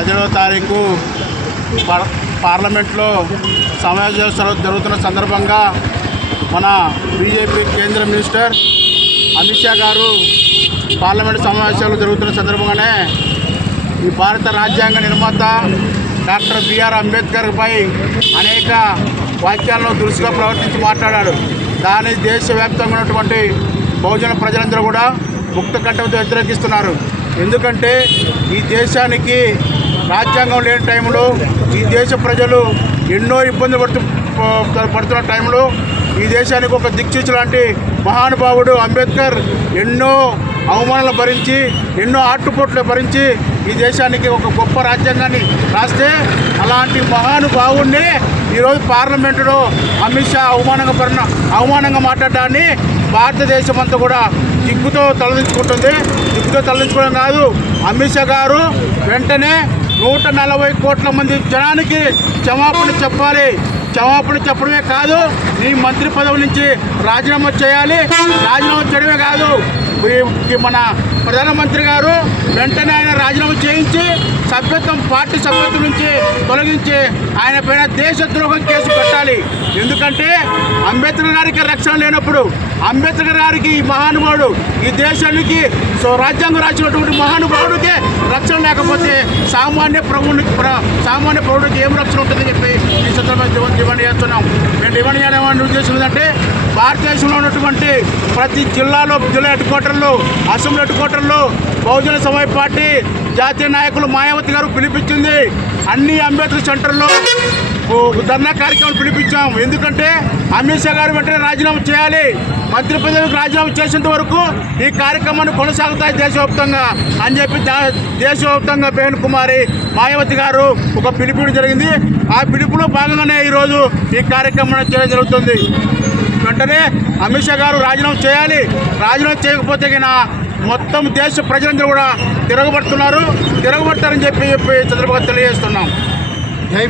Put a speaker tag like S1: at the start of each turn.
S1: పదిహేడవ తారీఖు పార్ పార్లమెంట్లో సమావేశాలు జరుగుతున్న సందర్భంగా మన బీజేపీ కేంద్ర మినిస్టర్ అమిత్ షా గారు పార్లమెంట్ సమావేశాలు జరుగుతున్న సందర్భంగానే ఈ భారత రాజ్యాంగ నిర్మాత డాక్టర్ బిఆర్ అంబేద్కర్పై అనేక వాక్యాలను దురుసుగా ప్రవర్తించి మాట్లాడాడు. దాని దేశవ్యాప్తంగా ఉన్నటువంటి బహుజన ప్రజలందరూ కూడా ముక్త కంఠంతో వ్యతిరేకిస్తున్నారు. ఎందుకంటే ఈ దేశానికి రాజ్యాంగం లేని టైంలో ఈ దేశ ప్రజలు ఎన్నో ఇబ్బంది పడుతు పడుతున్న టైంలో ఈ దేశానికి ఒక దిక్సూచి లాంటి మహానుభావుడు అంబేద్కర్ ఎన్నో అవమానాలు భరించి ఎన్నో ఆటుపోట్లు భరించి ఈ దేశానికి ఒక గొప్ప రాజ్యాంగాన్ని రాస్తే అలాంటి మహానుభావుణ్ణి ఈరోజు పార్లమెంటులో అమిత్ షా అవమానంగా పరిణ అవమానంగా మాట్లాడడాన్ని భారతదేశం అంతా కూడా దిగ్గుతో తలదించుకుంటుంది. దిగ్గుతో తలదించుకోవడం కాదు అమిత్ షా గారు వెంటనే నూట నలభై కోట్ల మంది జనానికి క్షమాపణ చెప్పాలి. క్షమాపణ చెప్పడమే కాదు నీ మంత్రి పదవి నుంచి రాజీనామా చేయాలి. రాజీనామా చేయడమే కాదు మన ప్రధానమంత్రి గారు వెంటనే ఆయన రాజీనామా చేయించి సభ్యత్వం పార్టీ సభ్యత్వం నుంచి తొలగించి ఆయన పైన దేశద్రోహం కేసు పెట్టాలి. ఎందుకంటే అంబేద్కర్ గారికి రక్షణ లేనప్పుడు అంబేద్కర్ గారికి ఈ మహానుభావుడు ఈ దేశానికి సో రాజ్యాంగం రాసినటువంటి మహానుభావుడికి రక్షణ లేకపోతే సామాన్య ప్రభుని సామాన్య పౌరుడికి ఏం రక్షణ ఉంటుందని చెప్పి ఈ సందర్భంగా డిమాండ్ చేస్తున్నాం. మేము డిమాండ్ చేయడం ఉద్దేశం ఏంటంటే భారతదేశంలో ఉన్నటువంటి ప్రతి జిల్లాలో జిల్లా హెడ్ క్వార్టర్లు అసెంబ్లీ హెడ్ క్వార్టర్లు బహుజన సమాజ్ పార్టీ జాతీయ నాయకులు మాయావతి గారు పిలిపించింది. అన్ని అంబేద్కర్ సెంటర్లో ధర్నా కార్యక్రమం పిలిపించాం ఎందుకంటే అమిత్ షా గారు వెంటనే రాజీనామా చేయాలి. మంత్రి పదవికి రాజీనామా చేసేంత వరకు ఈ కార్యక్రమాన్ని కొనసాగుతాయి దేశవ్యాప్తంగా అని చెప్పి దేశవ్యాప్తంగా బేహన్ కుమారి మాయావతి గారు ఒక పిలుపుని జరిగింది. ఆ పిలుపులో భాగంగానే ఈరోజు ఈ కార్యక్రమం చేయడం జరుగుతుంది. వెంటనే అమిత్ షా గారు రాజీనామా చేయాలి. రాజీనామా చేయకపోతే గిన మొత్తం దేశ ప్రజలందరూ కూడా తిరగబడుతున్నారు. తిరగబడతారని చెప్పి చెప్పి చంద్రబాబు తెలియజేస్తున్నాం.
S2: జై